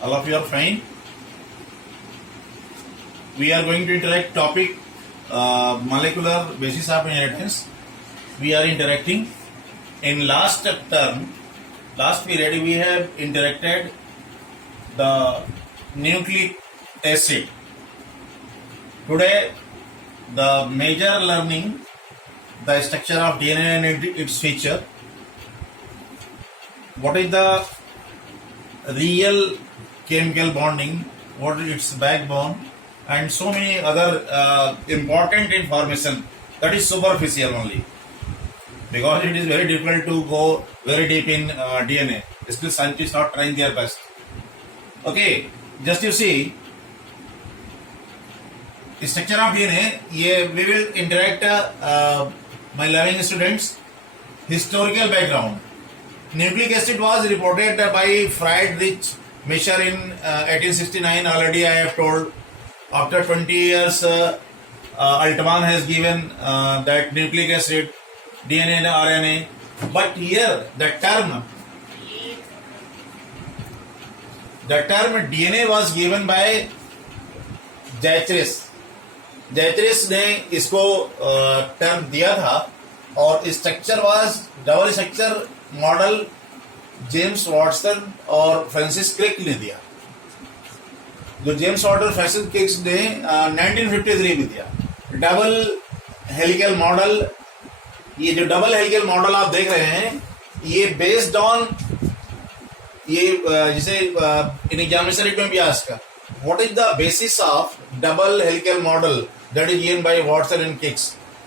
All of you are fine. We are going to interact topic molecular basis of inheritance. We are interacting in last term, last period we have interacted the nucleic acid. Today the major learning the structure of DNA and its feature. What is the real chemical bonding, what is its backbone, and so many other important information that is superficial only, because it is very difficult to go very deep in DNA. Still scientists are trying their best. Okay, just you see the structure of DNA. We will interact my loving students. Historical background. Nucleic acid was reported by Friedrich Mischer in 1869. Already I have told. After 20 years, Altman has given that nucleic acid, DNA and RNA. But here the term DNA was given by Zeitris. Zeitris ने इसको term दिया था, और structure was double structure model James Watson और Francis Crick ने दिया. जो James Watson Francis Crick ने 1953 में दिया. Double helical model. ये जो डबल हेलिकल मॉडल आप देख रहे हैं, ये बेस्ड ऑन ये जिसे इन एग्जामिनेशन में भी ask, what is the basis of double helical model that is given by Watson and Crick.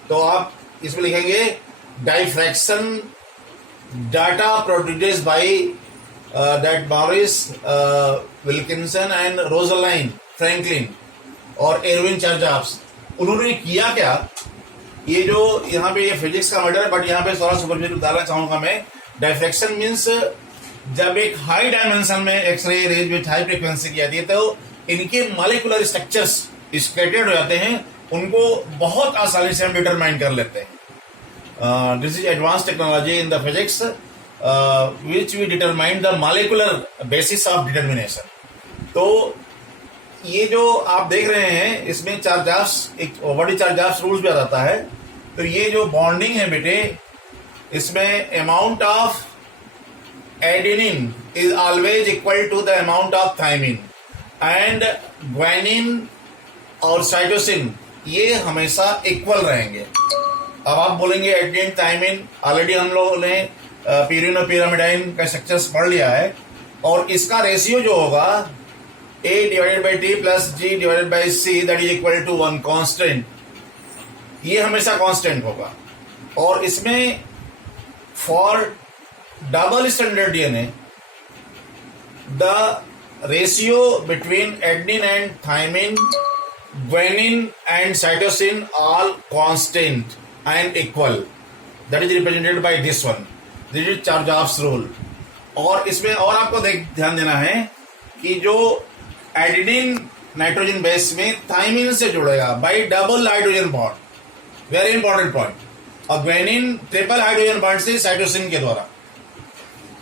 तो आप इसमें लिखेंगे diffraction data produced by that Maurice Wilkinson and Rosalind Franklin और एरविन चार्जाप्स. उन्होंने किया क्या, ये जो यहाँ पे ये फिजिक्स का मैटर है, बट यहाँ पे थोड़ा सुपरफिशियल बताना चाहूंगा मैं. डाइफ्रैक्शन मीन्स जब एक हाई डायमेंशन में X-ray rays with high frequency की जाती है, तो इनके मॉलिक्यूलर स्ट्रक्चर्स स्कैटर्ड हो जाते हैं. उनको बहुत आसानी से हम डिटरमाइन कर लेते हैं. This is advanced technology in the physics which we determine the molecular basis of determination. तो ये जो आप देख रहे हैं, इसमें चार्जाप्स, एक बड़ी चार्जाप्स रूल्स भी आ जाता है. तो ये जो बॉन्डिंग है बेटे, इसमें amount of adenine is always equal to the amount of thymine, and guanine और साइटोसिन ये हमेशा इक्वल रहेंगे. अब आप बोलेंगे एडेनिन थायमिन, ऑलरेडी हम लोगों ने प्यूरिन और पिरामिडाइन का स्ट्रक्चर्स पढ़ लिया है, और इसका रेशियो जो होगा A divided by T plus G divided by C that is equal to 1 constant. ये हमेशा कांस्टेंट होगा. और इसमें for double standard DNA the ratio between adenine and thymine, guanine and cytosine all constant and equal. That is represented by this one. This is Chargaff's rule. और इसमें और आपको ध्यान देना है कि जो एडेनिन नाइट्रोजन बेस में थायमिन से जुड़ेगा by double hydrogen bond, very important point, और ग्वानिन ट्रिपल हाइड्रोजन बॉन्ड से साइटोसिन के द्वारा.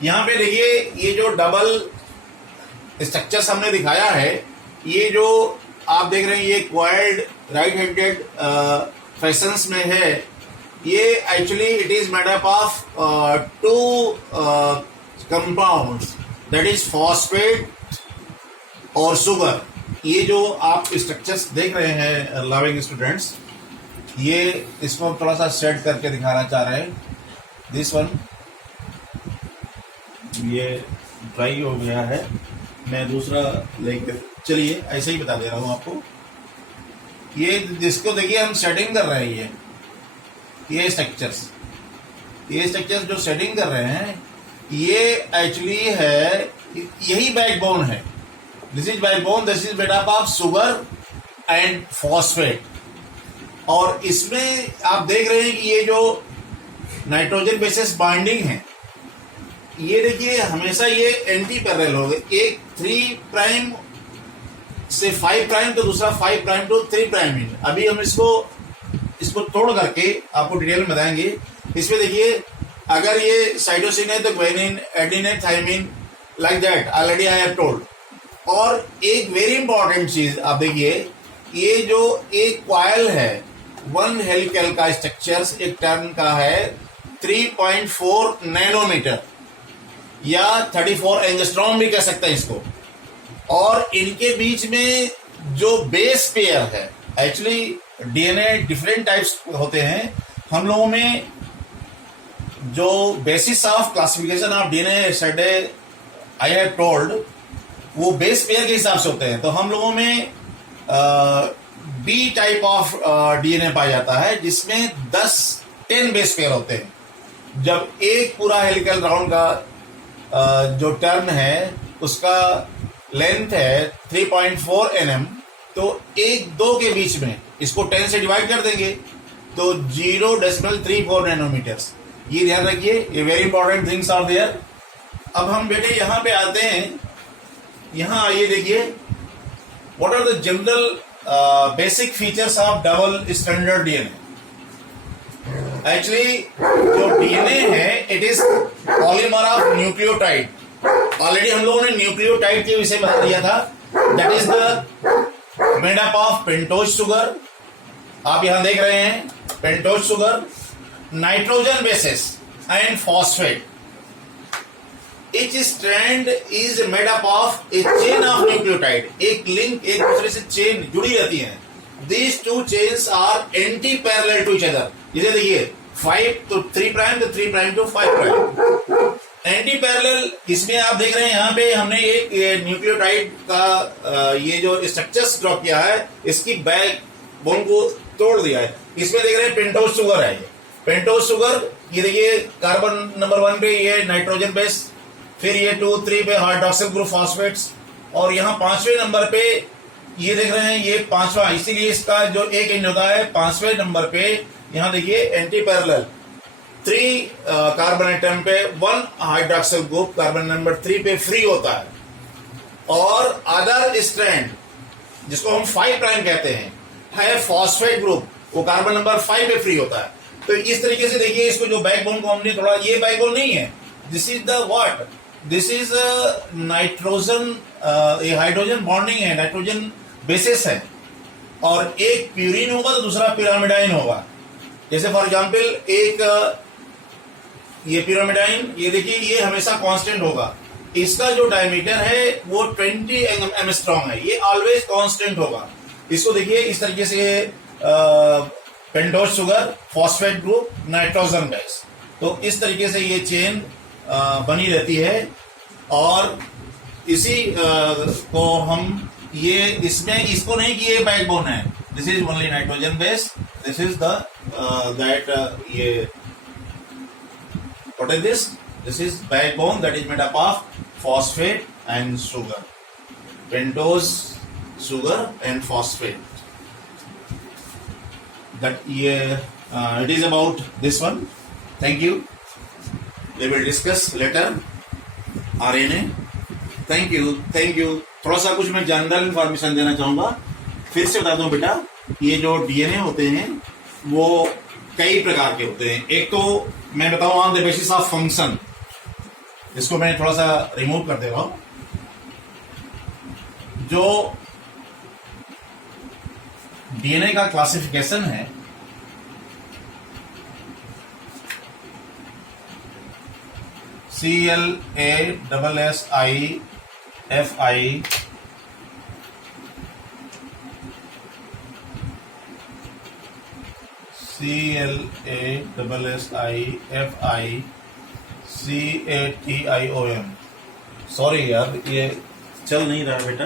यहां पे देखिए, ये जो डबल स्ट्रक्चर हमने दिखाया है, ये जो आप देख रहे हैं, ये क्वाइल्ड राइट हैंडेड फैशंस में है. ये actually it is made up of two compounds, that is phosphate और शुगर. ये जो आप स्ट्रक्चर्स देख रहे हैं लविंग स्टूडेंट्स, ये इसको थोड़ा सा सेट करके दिखाना चाह रहे हैं. दिस वन ये ड्राई हो गया है, मैं दूसरा लेकर, चलिए ऐसे ही बता दे रहा हूं आपको. ये जिसको देखिए हम सेटिंग कर रहे हैं, ये स्ट्रक्चर्स जो सेटिंग कर रहे हैं, ये एक्चुअली है, यही बैकबोन है. This is backbone, this is made up of sugar and phosphate. और इसमें आप देख रहे हैं कि ये जो नाइट्रोजन बेसिस बाइंडिंग है, ये देखिए हमेशा ये एंटी पैरेलल होगा. एक 3 प्राइम से 5 प्राइम, तो दूसरा 5 प्राइम टू 3 प्राइम. अभी हम इसको तोड़ करके आपको डिटेल में बताएंगे. इसमें देखिए, अगर ये साइटोसिन है तो ग्वानिन, एडेनिन है, thymine, like that already I have told. और एक वेरी इंपॉर्टेंट चीज आप देखिए, ये जो एक कॉइल है, वन हेलिकल का स्ट्रक्चर एक टर्न का है 3.4 नैनोमीटर या 34 एंगस्ट्रॉम भी कह सकते हैं इसको। और इनके बीच में जो बेस पेयर है, एक्चुअली डीएनए डिफरेंट टाइप्स होते हैं। हम लोगों में जो basis of classification of DNA yesterday I have told, वो बेस पेयर के हिसाब से होते हैं। तो हम लोगों में बी टाइप ऑफ डीएनए पाया जाता है, जिसमें 10 बेस पेयर होते हैं। जब एक पूरा हेलिकल राउंड का जो टर्न है उसका लेंथ है 3.4 nm, तो 1-2 के बीच में इसको 10 से डिवाइड कर देंगे तो 0.34 नैनोमीटर्स। ये ध्यान रखिए, ये very important things are there. अब हम बेटे यहां पे आते हैं। यहां आइए, देखिए what are the general basic features of double standard DNA. Actually जो डीएनए है it is polymer of nucleotide. Already हम लोगों ने न्यूक्लियोटाइड के विषय बता दिया था। That is the made up of pentose sugar, आप यहां देख रहे हैं, pentose sugar, nitrogen basis and phosphate. Each strand is made up of a chain of nucleotide. एक लिंक एक दूसरे से चेन जुड़ी रहती है। These two chains are anti-parallel to each other. जैसे देखिए 5 to 3 prime, तो 3 prime to 5 prime. एंटी-पैरेलल इसमें आप देख रहे हैं, यहाँ पे हमने एक न्यूक्लियोटाइड का ये जो स्ट्रक्चर्स ड्रॉ किया है, इसकी बैक बोन को तोड़ दिया है। इसमें देख रहे हैं पेंटोज शुगर है। ये पेंटोज शुगर, ये देखिए कार्बन नंबर 1 पे ये नाइट्रोजन बेस, फिर ये 2-3 पे हाइड्रोक्सिल ग्रुप फॉस्फेट्स, और यहाँ 5वें नंबर पे ये देख रहे हैं ये 5वां, इसीलिए इसका जो एक एंड होता है 5वें नंबर पे। यहाँ देखिए एंटी पैरेलल 3 कार्बन एटम पे 1 हाइड्रोक्सिल ग्रुप कार्बन नंबर 3 पे फ्री होता है, और अदर स्ट्रैंड जिसको हम 5 प्राइम कहते हैं है फॉस्फेट ग्रुप, वो कार्बन नंबर 5 पे फ्री होता है। तो इस तरीके से देखिए इसको जो बैकबोन को हमने थोड़ा, ये बैकबोन नहीं है, this is the what, this is nitrogen, ये हाइड्रोजन बॉन्डिंग है, नाइट्रोजन बेसिस है, और एक प्यूरिन होगा तो दूसरा पिरामिडाइन होगा। जैसे फॉर एग्जांपल एक ये पिरामिडाइन, ये देखिए ये हमेशा कांस्टेंट होगा, इसका जो डायमीटर है वो 20 एंगस्ट्रॉम है, ये ऑलवेज कांस्टेंट होगा। इसको देखिए इस तरीके से pentose sugar, phosphate group, nitrogen base, तो इस तरीके से ये चेन बनी रहती है। और इसी को हम ये इसमें इसको नहीं कि ये बैकबोन है, this is only nitrogen base, this is the that ये what is this is backbone that is made up of phosphate and sugar, pentose sugar and phosphate, that it is about this one. Thank you. We will discuss later RNA. Thank you. थोड़ा सा कुछ मैं general information देना चाहूंगा। फिर से बता दूं बेटा, ये जो डीएनए होते हैं वो कई प्रकार के होते हैं। एक तो मैं बताऊं on the basis of function, इसको मैं थोड़ा सा रिमूव कर दे रहा हूं। जो डीएनए का क्लासिफिकेशन है, CLASSIFI, CLASSIFI CATIOM। सॉरी यार, ये चल नहीं रहा बेटा,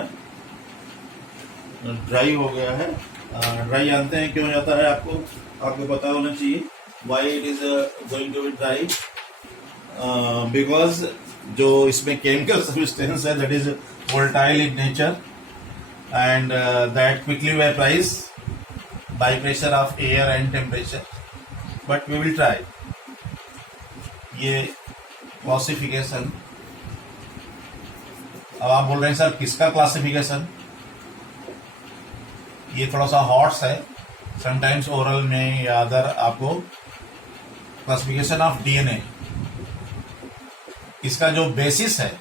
ड्राई हो गया है। ड्राई जानते हैं क्यों जाता है, आपको पता होना चाहिए why it is going to be dry, because जो इसमें केमिकल सब्सटेंस है that is volatile in nature and that quickly vaporize by pressure of air and temperature, but we will try. ये क्लासिफिकेशन, अब आप बोल रहे हैं सर किसका क्लासिफिकेशन, ये थोड़ा सा हॉट्स है, समटाइम्स ओरल में या अदर आपको क्लासिफिकेशन ऑफ डीएनए, इसका जो बेसिस है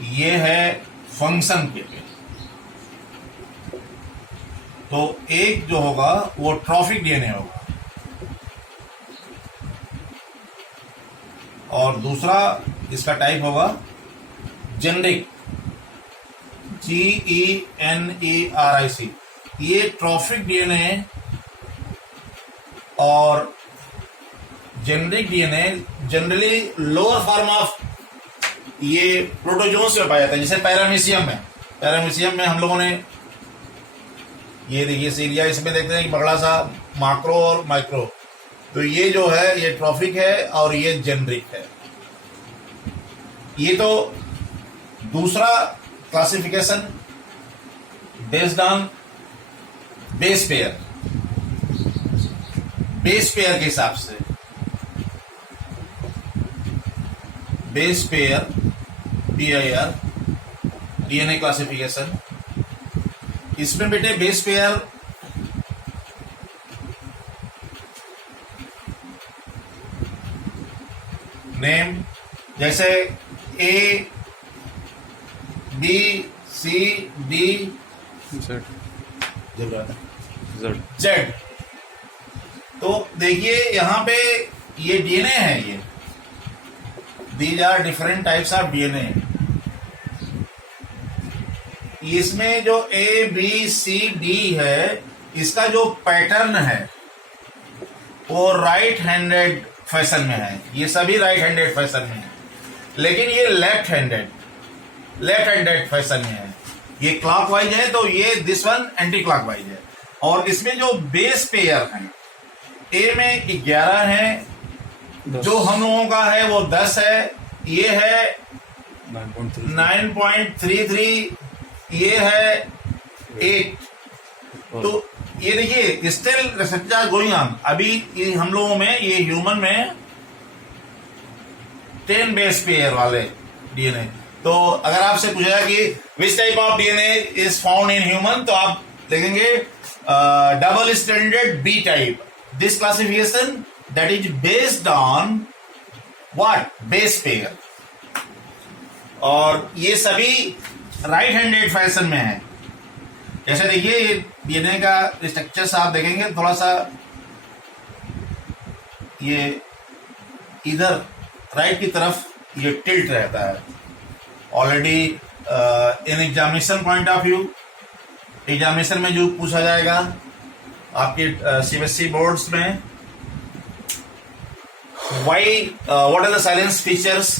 ये है फंक्शन के पे। तो एक जो होगा वो ट्रॉफिक डीएनए होगा और दूसरा इसका टाइप होगा जेनरिक, GENERIC। ये ट्रॉफिक डीएनए और generic DNA generally lower form of ये प्रोटोजोन्स में पाया जाता है। जैसे पैरामीशियम में हम लोगों ने ये देखिए सीरिया, इसमें देखते हैं कि बड़ा सा माक्रो और माइक्रो। तो ये जो है ये ट्रॉफिक है और ये जेनरिक है। ये तो दूसरा classification based on base pair के हिसाब से। Base pair PIR DNA classification. इसमें बेटे बेस पेयर नेम जैसे ABCD Z। तो देखिए यहां पे ये डीएनए है, ये these are different types of DNA. इसमें जो ABCD है इसका जो पैटर्न है वो राइट हैंडेड फैशन में है। ये सभी राइट हैंडेड फैशन में है, लेकिन ये लेफ्ट हैंडेड फैशन में है। ये क्लॉकवाइज है तो ये दिस वन एंटी क्लॉकवाइज है। और इसमें जो बेस पेयर है A में 11 है, जो हम लोगों का है वो 10 है, ये है 9.33, ये है 8। तो ये देखिए still research are going on. अभी ये हम लोगों में ये ह्यूमन में 10 बेस पेयर वाले डीएनए। तो अगर आपसे पूछा कि which type of DNA is found in human, तो आप लिखेंगे double standard B type. This classification that is based on what, base pair. और ये सभी राइट हैंडेड फैशन में है। जैसे देखिए ये डीएनए का स्ट्रक्चर आप देखेंगे, थोड़ा सा ये इधर राइट की तरफ ये टिल्ट रहता है। Already in examination point of view, examination में जो पूछा जाएगा आपके CBSE बोर्ड्स में, why what are the salient features,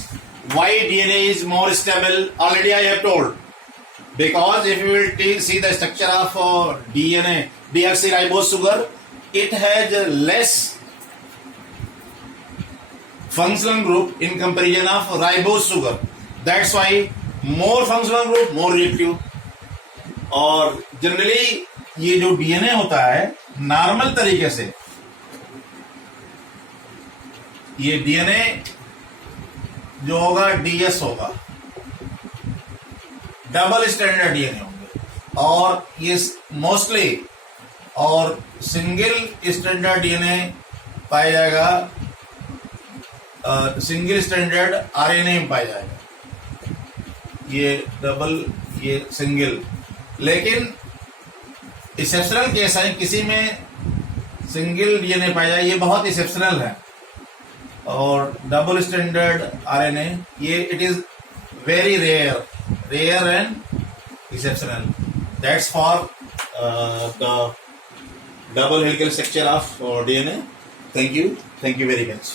why DNA is more stable, already I have told. Because if you will see the structure of DNA, deoxyribose sugar, it has less functional group in comparison of ribose sugar. That's why more functional group, more reactive. और generally ये जो DNA होता है normal तरीके से, ये DNA जो होगा DS होगा, डबल स्टैंडर्ड डीएनए होंगे। और ये मोस्टली और सिंगल स्टैंडर्ड डीएनए पाया जाएगा, सिंगल स्टैंडर्ड आरएनए में पाया जाएगा। ये डबल, ये सिंगल। लेकिन एक्सेप्शनल केस है, किसी में सिंगल डीएनए पाया जाए, ये बहुत एक्सेप्शनल है। और डबल स्टैंडर्ड आरएनए ये it is very rare and exceptional. That's for the double helical structure of DNA. Thank you very much.